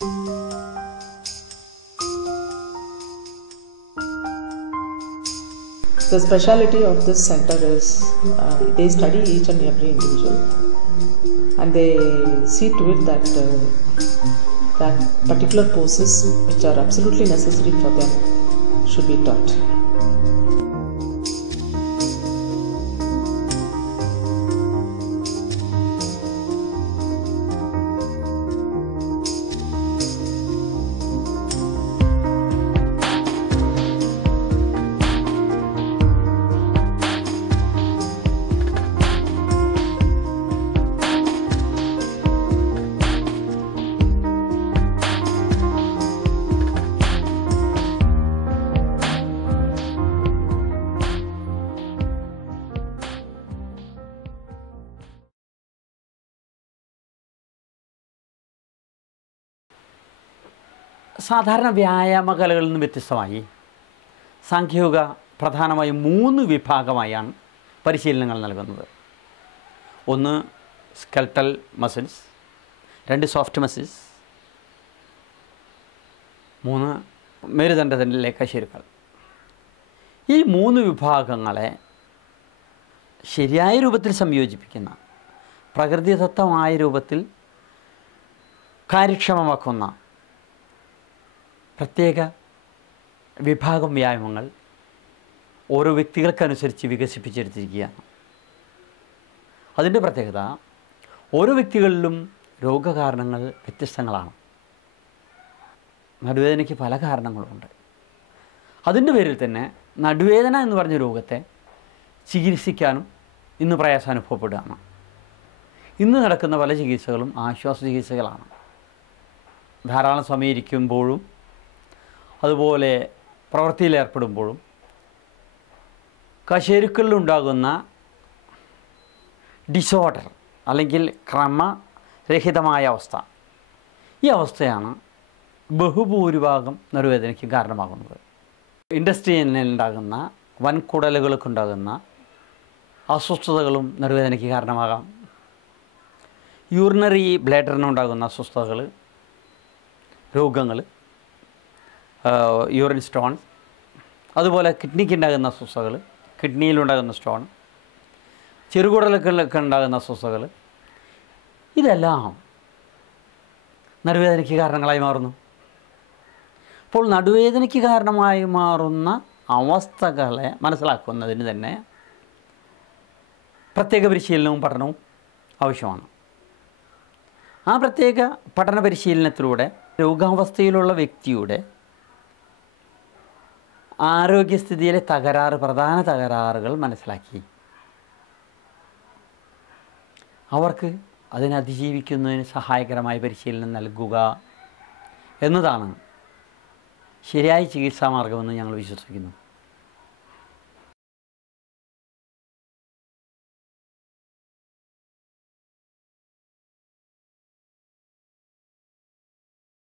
The speciality of this center is they study each and every individual, and they see to it that that particular courses which are absolutely necessary for them should be taught. സാധാരണ വ്യായാമ കലകളിൽ നിന്ന് വ്യത്യസ്തമായി സാംഖ്യയോഗ പ്രധാനമായും 3 വിഭാഗമായാണ് പരിശീലനങ്ങൾ നൽകുന്നത്. ഒന്ന് skeletal muscles, 2 soft muscles, 3 മേരുദണ്ഡത്തിലെ കശേരുക്കൾ. ഈ 3 വിഭാഗങ്ങളെ ശരിയായ രൂപത്തിൽ സംയോജിപ്പിക്കുന്ന, പ്രകൃതിദത്തമായ രൂപത്തിൽ കാര്യക്ഷമമാക്കുന്ന പ്രത്യേക വിഭാഗം വ്യായാമങ്ങൾ ഓരോ വ്യക്തികൾക്കനുസരിച്ച് വികസിപ്പിച്ചെടുത്തിരിക്കുകയാണ്. അതിൻ്റെ പ്രത്യേകത ഓരോ വ്യക്തികളിലും രോഗകാരണങ്ങൾ വ്യത്യസ്തങ്ങളാണ്. നടുവേദനയ്ക്ക് പല കാരണങ്ങളുമുണ്ട്. അതിൻ്റെ പേരിൽ തന്നെ നടുവേദന എന്ന് പറഞ്ഞ രോഗത്തെ ചികിത്സിക്കാനും ഇന്ന് പ്രയാസം അനുഭവപ്പെടുകയാണ്. ഇന്ന് നടക്കുന്ന പല ചികിത്സകളും ആശ്വാസ ചികിത്സകളാണ്. ധാരാളം സമയം ഇരിക്കുമ്പോഴും അതുപോലെ പ്രവൃത്തിയിലേർപ്പെടുമ്പോഴും കശേരുക്കളിലുണ്ടാകുന്ന ഡിസോർഡർ അല്ലെങ്കിൽ ക്രമരഹിതമായ അവസ്ഥ, ഈ അവസ്ഥയാണ് ബഹുഭൂരിഭാഗം നടുവേദനയ്ക്ക് കാരണമാകുന്നത്. ഇൻഡസ്ട്രിയിലുണ്ടാകുന്ന വൻകുടലുകൾക്കുണ്ടാകുന്ന അസ്വസ്ഥതകളും നടുവേദനയ്ക്ക് കാരണമാകാം. യൂറിനറി ബ്ലാഡറിനുണ്ടാകുന്ന അസ്വസ്ഥതകൾ, രോഗങ്ങൾ, യൂറിൻ സ്റ്റോൺ, അതുപോലെ കിഡ്നിക്ക് ഉണ്ടാകുന്ന അസ്വസ്ഥതകൾ, കിഡ്നിയിലുണ്ടാകുന്ന സ്റ്റോൺ, ചെറുകുടലുകൾക്ക് ഉണ്ടാകുന്ന അസ്വസ്ഥതകൾ, ഇതെല്ലാം നടുവേദനയ്ക്ക് കാരണങ്ങളായി മാറുന്നു. അപ്പോൾ നടുവേദനയ്ക്ക് കാരണമായി മാറുന്ന അവസ്ഥകളെ മനസ്സിലാക്കുന്നതിന് തന്നെ പ്രത്യേക പരിശീലനവും പഠനവും ആവശ്യമാണ്. ആ പ്രത്യേക പഠന പരിശീലനത്തിലൂടെ രോഗാവസ്ഥയിലുള്ള വ്യക്തിയുടെ ആരോഗ്യസ്ഥിതിയിലെ പ്രധാന തകരാറുകൾ മനസ്സിലാക്കി അവർക്ക് അതിനെ അതിജീവിക്കുന്നതിന് സഹായകരമായ പരിശീലനം നൽകുക എന്നതാണ് ശരിയായ ചികിത്സാ മാർഗമെന്ന് ഞങ്ങൾ വിശ്വസിക്കുന്നു.